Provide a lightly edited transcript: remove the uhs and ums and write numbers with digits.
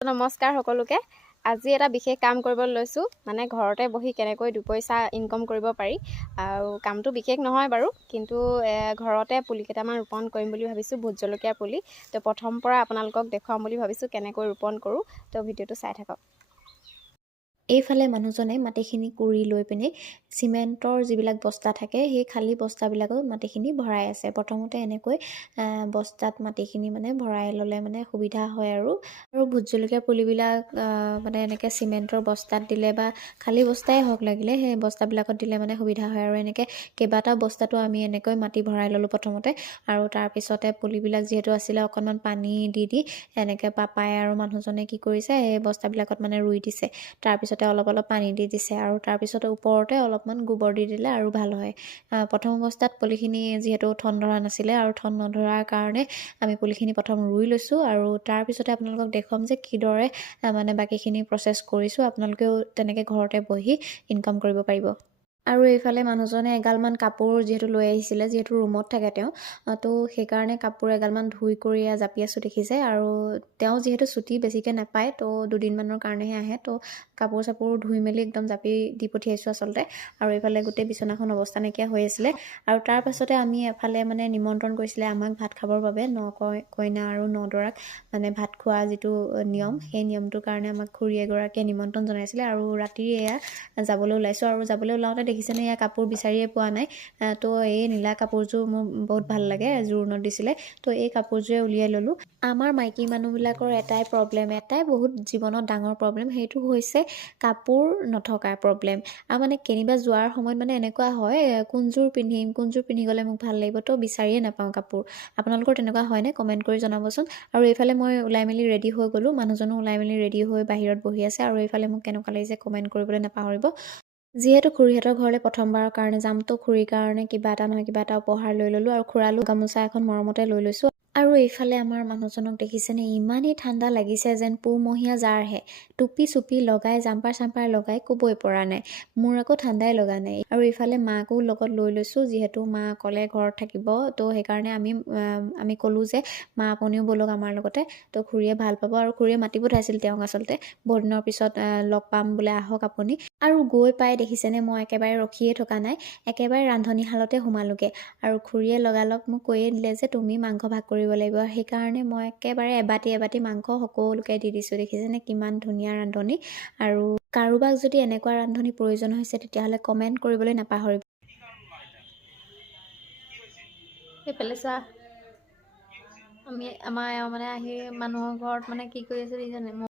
নমস্কাৰ সকলোকে। আজি এটা বিশেষ কাম কৰিব লৈছোঁ, মানে ঘৰতে বহি কেনেকৈ দুপইচা ইনকম কৰিব পাৰি। আৰু কামটো বিশেষ নহয় বাৰু, কিন্তু ঘৰতে পুলি কেইটামান ৰোপণ কৰিম বুলি ভাবিছোঁ, ভোট জলকীয়াৰ পুলি। তো প্ৰথম পৰা আপোনালোকক দেখুৱাম বুলি ভাবিছোঁ কেনেকৈ ৰোপণ কৰোঁ। তো ভিডিঅ'টো চাই থাকক। এইফালে মানুহজনে মাটিখিনি কুৰি লৈ পিনে চিমেণ্টৰ যিবিলাক বস্তা থাকে সেই খালী বস্তাবিলাকত মাটিখিনি ভৰাই আছে। প্ৰথমতে এনেকৈ বস্তাত মাটিখিনি মানে ভৰাই ল'লে মানে সুবিধা হয় আৰু ভোট জলকীয়া পুলিবিলাক মানে এনেকৈ চিমেণ্টৰ বস্তাত দিলে বা খালী বস্তাই হওক লাগিলে সেই বস্তাবিলাকত দিলে মানে সুবিধা হয় আৰু এনেকৈ কেইবাটাও বস্তাটো আমি এনেকৈ মাটি ভৰাই ল'লোঁ প্ৰথমতে। আৰু তাৰপিছতে পুলিবিলাক যিহেতু আছিলে অকণমান পানী দি এনেকৈ পাপাই আৰু মানুহজনে কি কৰিছে সেই বস্তাবিলাকত মানে ৰুই দিছে। তাৰপিছতে অলপ পানী দি দিছে আৰু তাৰপিছতে ওপৰতে অলপমান গোবৰ দি দিলে আৰু ভাল হয়। প্ৰথম অৱস্থাত পুলিখিনি যিহেতু ঠন ধৰা নাছিলে আৰু ঠন নধৰাৰ কাৰণে আমি পুলিখিনি প্ৰথম ৰুই লৈছোঁ আৰু তাৰপিছতে আপোনালোকক দেখুৱাম যে কিদৰে মানে বাকীখিনি প্ৰচেছ কৰিছোঁ। আপোনালোকেও তেনেকৈ ঘৰতে বহি ইনকাম কৰিব পাৰিব। আৰু এইফালে মানুহজনে এগালমান কাপোৰ যিহেতু লৈ আহিছিলে, যিহেতু ৰুমত থাকে তেওঁ, তো সেইকাৰণে কাপোৰ এগালমান ধুই কৰি জাপি আছোঁ দেখিছে। আৰু তেওঁ যিহেতু ছুটি বেছিকৈ নাপায়, তো দুদিনমানৰ কাৰণেহে আহে, তো কাপোৰ চাপোৰ ধুই মেলি একদম জাপি দি পঠিয়াইছোঁ আচলতে। আৰু এইফালে গোটেই বিচনাখন অৱস্থা নাইকিয়া হৈ আছিলে। আৰু তাৰ পাছতে আমি এফালে মানে নিমন্ত্ৰণ কৰিছিলে আমাক ভাত খাবৰ বাবে, কইনা আৰু দৰাক মানে ভাত খোৱা যিটো নিয়ম, সেই নিয়মটোৰ কাৰণে আমাক খুৰী এগৰাকীয়ে নিমন্ত্ৰণ জনাইছিলে। আৰু ৰাতি এয়া যাবলৈ ওলাইছোঁ আৰু যাবলৈ ওলাওঁতে দেখিছেনে এয়া কাপোৰ বিচাৰিয়ে পোৱা নাই। তো এই নীলা কাপোৰযোৰ মোৰ বহুত ভাল লাগে, জোৰোণত দিছিলে, তো এই কাপোৰযোৰে উলিয়াই ল'লোঁ। আমাৰ মাইকী মানুহবিলাকৰ এটাই প্ৰব্লেম, এটাই বহুত জীৱনত ডাঙৰ প্ৰব্লেম, সেইটো হৈছে কাপোৰ নথকাৰ প্ৰব্লেম। আৰু মানে কেনিবা যোৱাৰ সময়ত মানে এনেকুৱা হয় কোনযোৰ পিন্ধি গ'লে মোক ভাল লাগিব, তো বিচাৰিয়ে নাপাওঁ কাপোৰ। আপোনালোকৰ তেনেকুৱা হয়নে? কমেণ্ট কৰি জনাবচোন। আৰু এইফালে মই ওলাই মেলি ৰেডি হৈ গ'লোঁ, মানুহজনো ওলাই মেলি ৰেডি হৈ বাহিৰত বহি আছে। আৰু এইফালে মোক কেনেকুৱা লাগিছে কমেণ্ট কৰিবলৈ নাপাহৰিব। যিহেতু খুৰীহঁতৰ ঘৰলৈ প্ৰথমবাৰৰ কাৰণে যাম, তো খুৰীৰ কাৰণে কিবা এটা নহয় কিবা এটা উপহাৰ লৈ ল'লোঁ আৰু খুৰালৈ গামোচা এখন মৰমতে লৈ লৈছোঁ। আৰু এইফালে আমাৰ মানুহজনক দেখিছেনে, ইমানেই ঠাণ্ডা লাগিছে যেন পুহমহীয়া জাৰহে। টুপি চুপি লগাই জাম্পাৰ চাম্পাৰ লগাই ক'বই পৰা নাই। মোৰ আকৌ ঠাণ্ডাই লগা নাই। আৰু এইফালে মাকো লগত লৈ লৈছোঁ, যিহেতু মা অকলে ঘৰত থাকিব, তো সেইকাৰণে আমি ক'লোঁ যে মা আপুনিও ব'লক আমাৰ লগতে, তো খুৰীয়ে ভাল পাব। আৰু খুৰীয়ে মাতি পঠাইছিল তেওঁক আচলতে, বহুত দিনৰ পিছত লগ পাম বোলে, আহক আপুনি। আৰু গৈ পাই দেখিছেনে মই একেবাৰে ৰখিয়ে থকা নাই, একেবাৰে ৰান্ধনীশালতে সোমালোগৈ। আৰু খুৰীয়ে লগালগ মোক কৈয়ে দিলে যে তুমি মাংস ভাগ কৰিব লাগিব। সেইকাৰণে মই একেবাৰে এবাটি মাংস সকলোকে দি দিছোঁ। দেখিছেনে কিমান ধুনীয়া ৰান্ধনি। আৰু কাৰোবাক যদি এনেকুৱা ৰান্ধনি প্ৰয়োজন হৈছে তেতিয়াহ'লে কমেণ্ট কৰিবলৈ নাপাহৰিব। সেইফালে চোৱা, আমাৰ মানে আহি মানুহৰ ঘৰত মানে কি কৰি আছে দেখিছেনে?